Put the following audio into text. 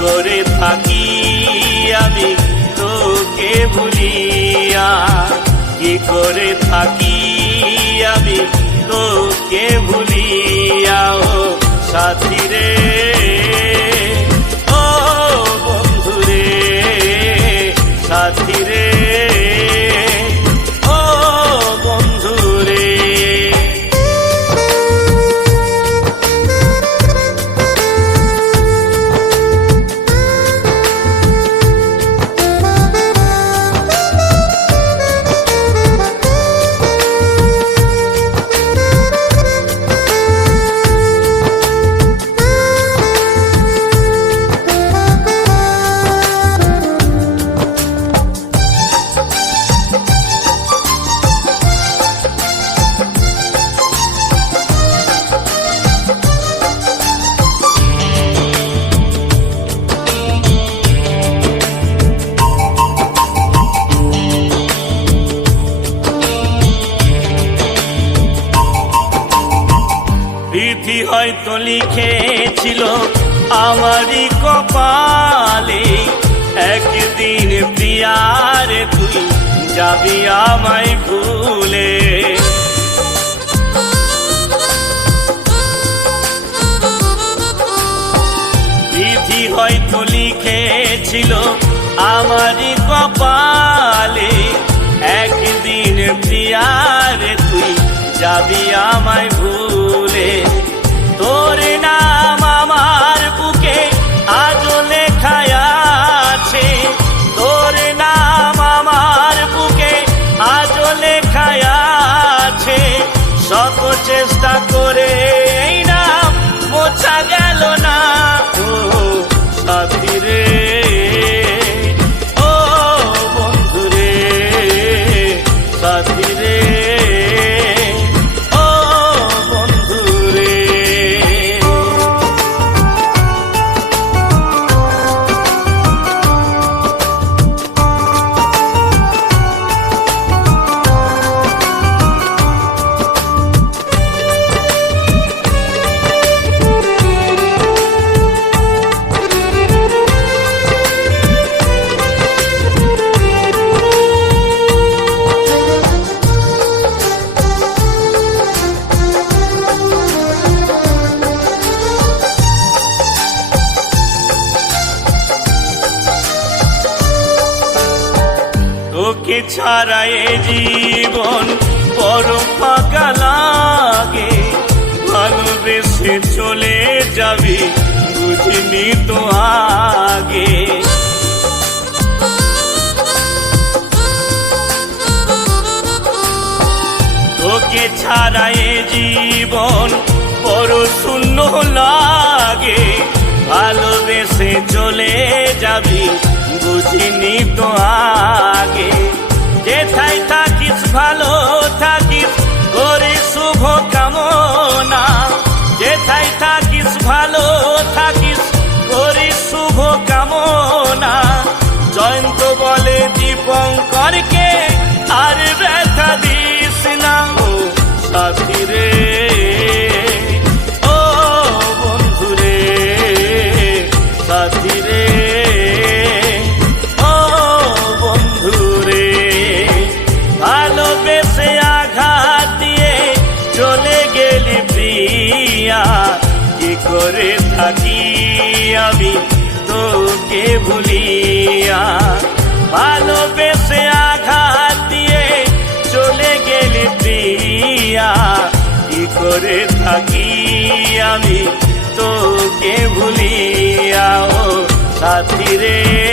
করে থাকি আমি তোকে ভুলিয়া। কি করে থাকি আমি তোকে ভুলিয়া। ও সাথী রে বিধি হয়তো লিখেছিল আমারই কপালে, একদিন প্রিয়ারে তুই যাবি আমায় ভুলে। বিধি হয়তো লিখেছিল আমারই কপালে, একদিন প্রিয়ারে তুই যাবি আমায় ভুলে। তোকে ছাড়া এ জীবন বড় ফাঁকা লাগে। ভালোবেসে চলে যাবি, বুঝিনি তো আগে। তোকে ছাড়া এ জীবন বড় শূন্য লাগে। ভালোবেসে চলে যাবি বুঝিনি তো আগে। যেথায় থাকিস, ভালো থাকিস, করে শুভ কামনা। যেথায় থাকিস, ভালো থাকিস, করে শুভ কামনা। জয়ন্ত বলে দীপঙ্করকে ভালোবেসে আঘাত দিয়ে চলে গেলি প্রিয়া। কি করে থাকি আমি তোকে ভুলিয়া। ভালোবেসে আঘাত দিয়ে চলে গেলি প্রিয়া। কি করে থাকি আমি তোকে ভুলিয়া। ও সাথী রে।